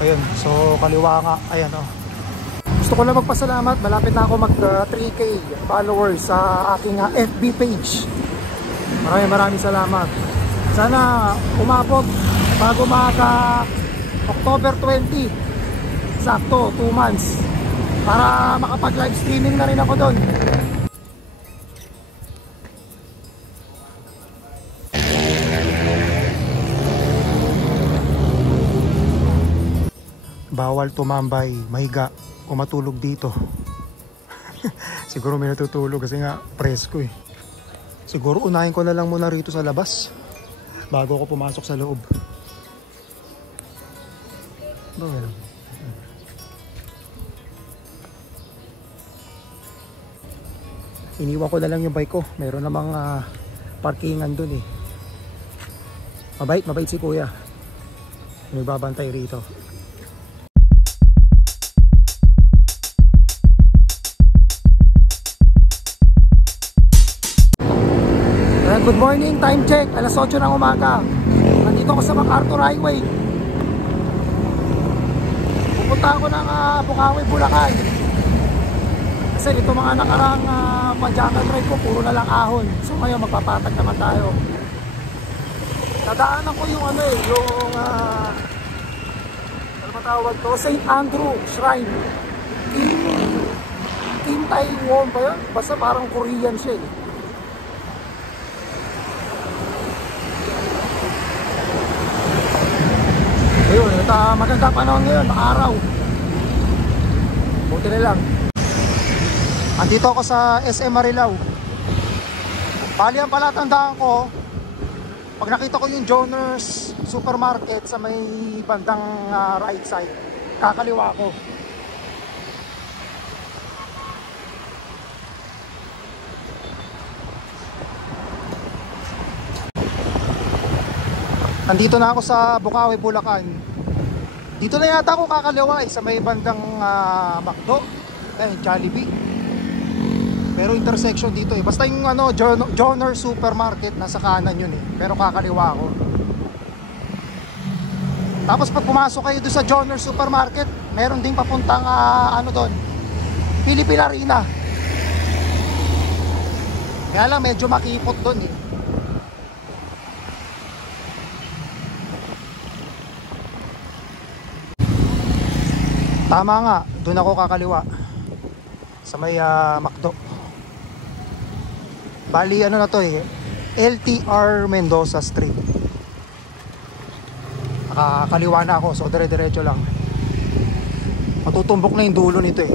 Ayun, so kaliwa nga, ayan oh. Gusto ko lang magpasalamat, malapit na ako mag 3K followers sa aking FB page. Maraming salamat. Sana umabot bago maka October 20, sakto 2 months, para makapag live streaming na rin ako doon. Bawal tumambay, mahiga o matulog dito. Siguro may natutulog kasi nga presko eh. Siguro unahin ko na lang muna rito sa labas bago ako pumasok sa loob. Iniwan ko na lang yung bike ko. Meron namang parkingan dun eh. Mabait si kuya. Nagbabantay rito. Good morning, time check, alas 8 ng umaga. Nandito ako sa MacArthur Highway. Pupunta ako ng Bukawi, Bulacan. Kasi dito mga nakarang Panjakan drive ko, puro na lang ahon. So ngayon magpapatag naman tayo. Nadaanan ko yung yung ano matawag to? St. Andrew Shrine. Kim Taiwan ba yun? Basta parang Korean siya eh. Ayun, maganda panahon ngayon, araw. Buti na lang. Andito ako sa SM Marilao. Bali ang palatandaan ko, pag nakita ko yung Joner's Supermarket sa may bandang right side, kakaliwa ko. Nandito na ako sa Bukawi, Bulacan. Dito na yata ako kakaliwa sa may bandang McDo, Jollibee. Pero intersection dito eh. Basta yung Joner Supermarket nasa kanan yun eh. Pero kakaliwa ako. Tapos pag pumasok kayo doon sa Joner Supermarket, meron ding papuntang doon, Philippine Arena. Kaya lang medyo makipot doon eh. Tama nga, doon ako kakaliwa sa may McDo. Bali na to eh, LTR Mendoza Street. Nakakaliwa na ako, so dire-diretso lang. Matutumbok na yung dulo nito eh.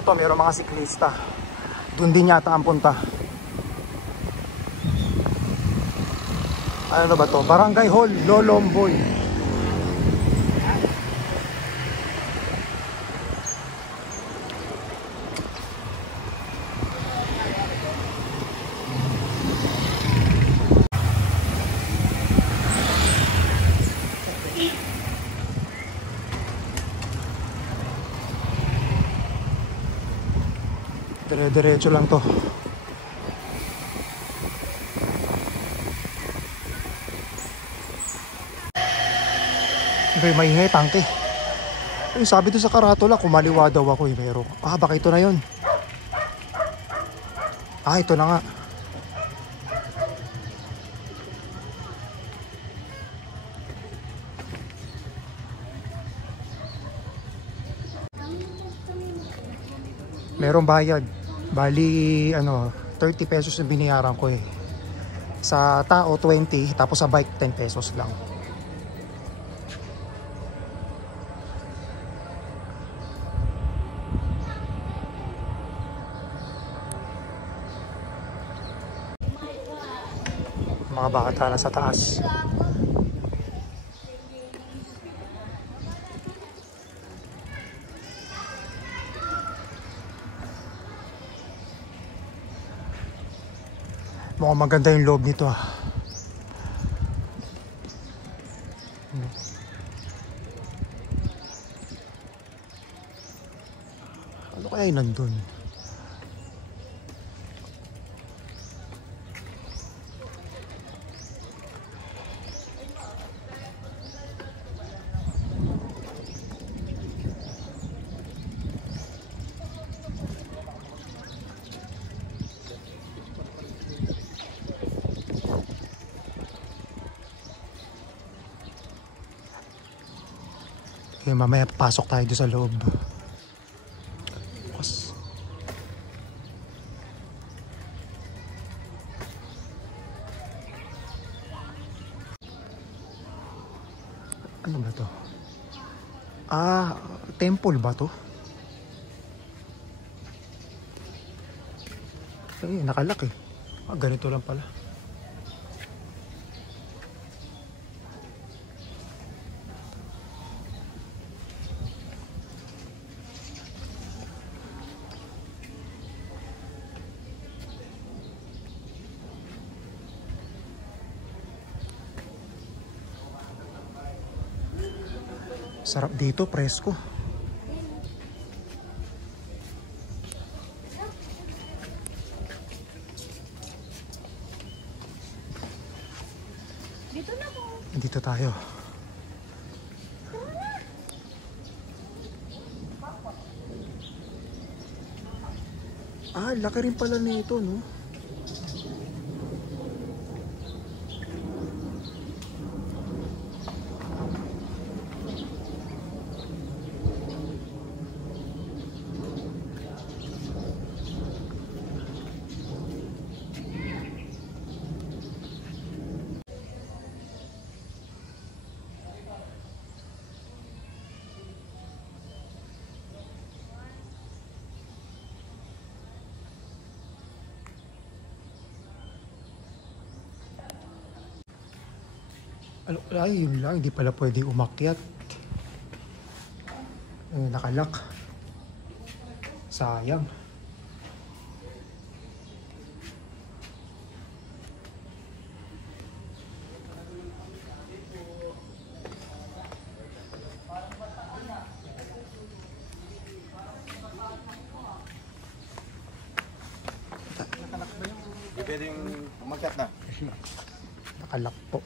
Ito, mayroong mga siklista. Doon din yata ang punta. Ano ba to? Barangay Hall, Lolomboy. Dire-diretso lang to. Okay, maingay tangke. Yung sabi doon sa karatula, kumaliwa daw ako eh. Pero baka ito na yun. Ito na nga. Merong bayad. Bali 30 pesos yung binayaran ko eh. Sa tao 20, tapos sa bike 10 pesos lang. Mga bata na sa taas. Mukhang maganda yung loob nito ah. Ano kaya yung nandun? Okay, mamaya papasok tayo doon sa loob. Bukas. Ano ba to? Ah, temple ba to? Ay, nakalak eh. Ah, ganito lang pala. Sarap dito, presko. Dito na po. Dito tayo. Ah, laki rin pala nito, no? Ano, ay, yun lang. Hindi pala pwede umakyat. Nakalak. Sayang. Hindi pwedeng umakyat na. Nakalak po.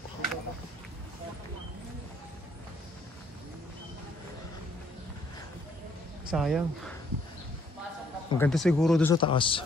Sayang. Ang ganda siguro doon sa taas.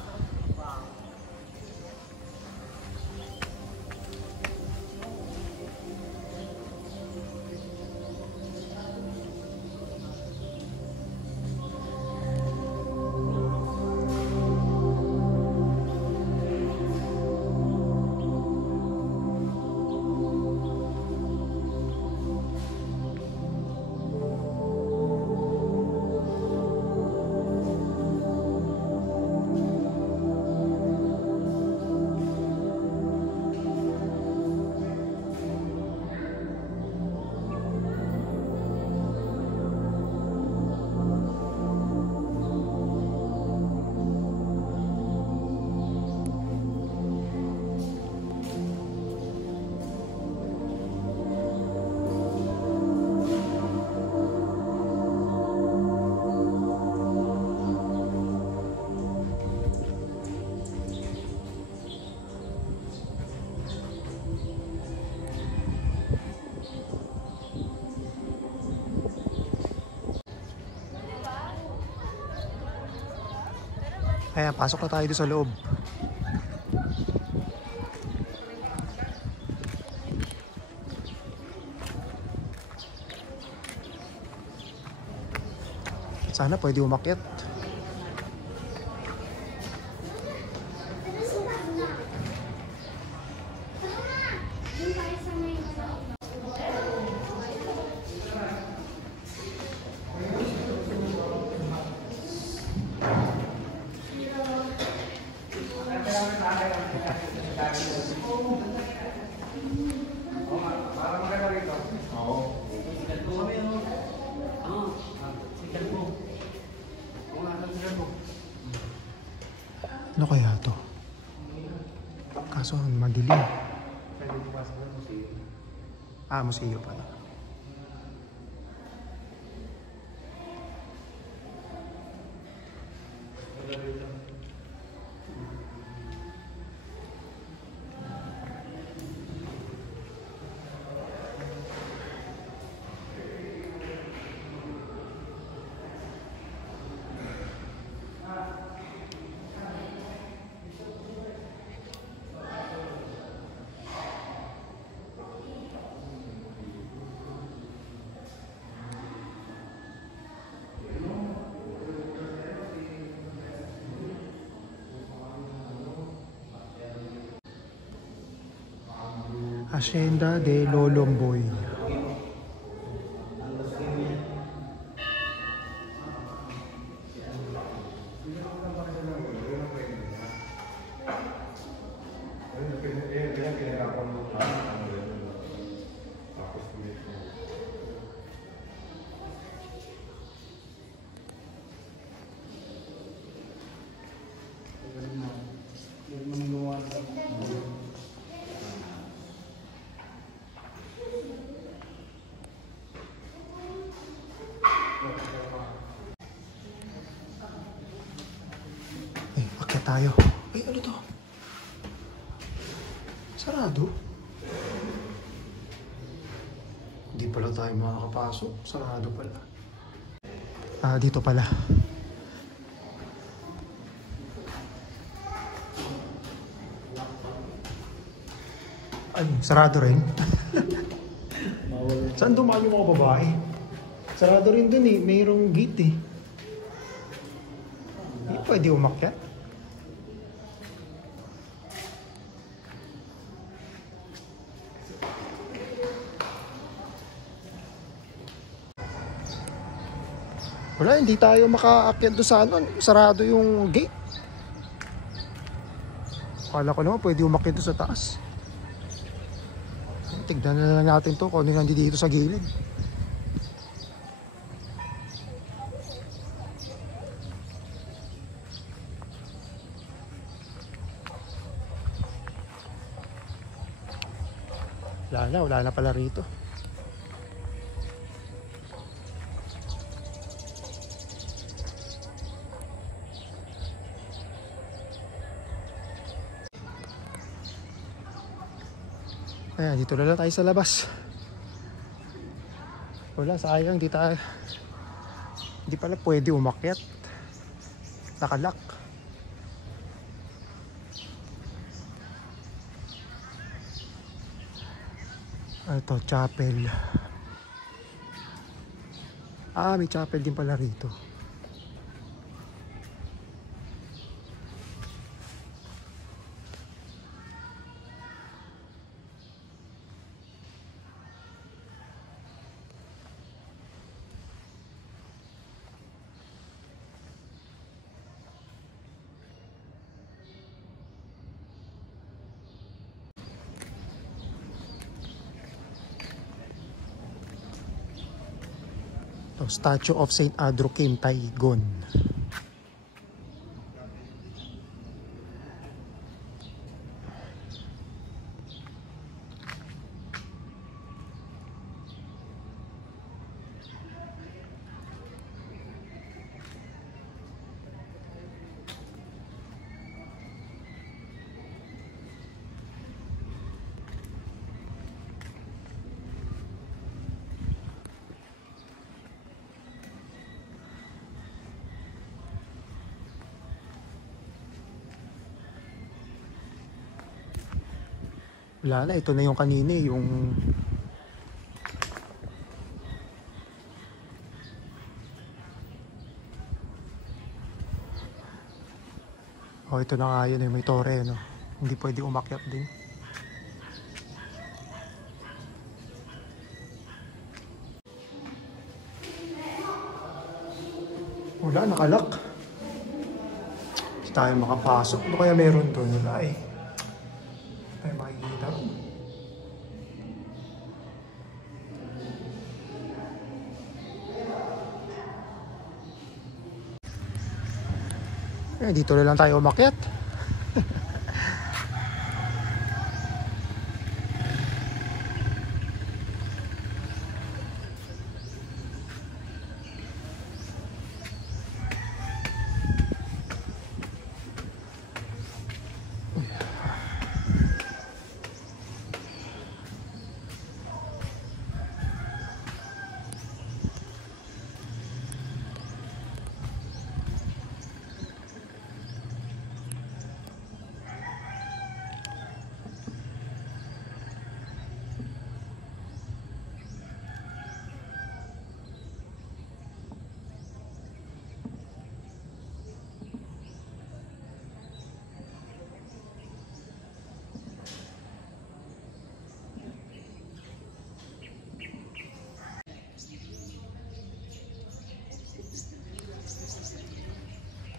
Ayan, pasok na tayo doon sa loob. Sana pwede umakyat. Ano kaya to? Kaso madilim. Ah, museo pala. Hacienda de Lolomboy. Akyat tayo. Ay, ano to? Sarado? Hindi pala tayo makakapasok. Sarado pala. Ah, dito pala. Ay, sarado rin. Saan dumaan yung mga babae? Sarado rin dun eh. Mayroong gate eh. Hindi pwede umakyat. Wala, hindi tayo makaakyat doon sa ano. Sarado yung gate. Akala ko naman pwede umakyat doon sa taas. Tignan na lang natin to kung ano yung dito sa gilid. Wala na pala rito. Ayan, dito na lang tayo sa labas. Wala, sayang, di pala pwede umakyat. Nakalak. Ito, chapel. Ah, may chapel din pala rito. Statue of Saint Adrokim Taigon. Wala na, ito na yung kanina yung ito na nga yun, may tore, no? Hindi pwede umakyat din. Wala, nakalak. Hindi tayo makapasok. Ano kaya meron doon? Wala eh. Ay, makikita ko. Dito na lang tayo umakyat.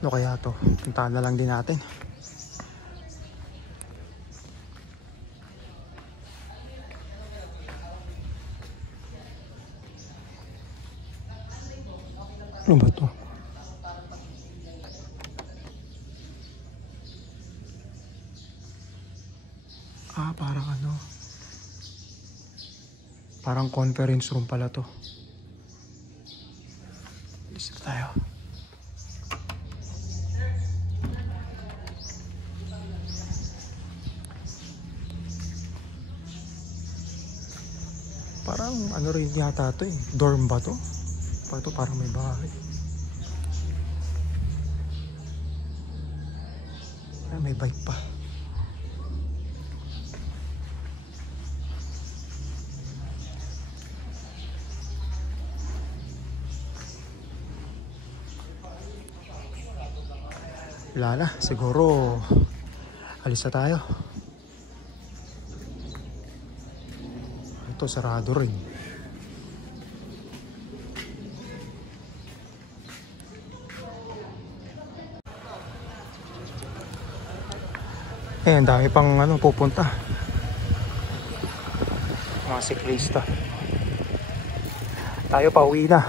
Ano kaya to? Puntahan na lang din natin. Ano ba to? Parang ano, parang conference room pala to. Lista tayo. Parang ano rin yata to eh, dorm ba to? Parang may bahay. May bike pa. Wala na, siguro alis na tayo. Ito sarado rin. Ang dami pang ano pupunta. Mga siklista. Tayo pa uwi na.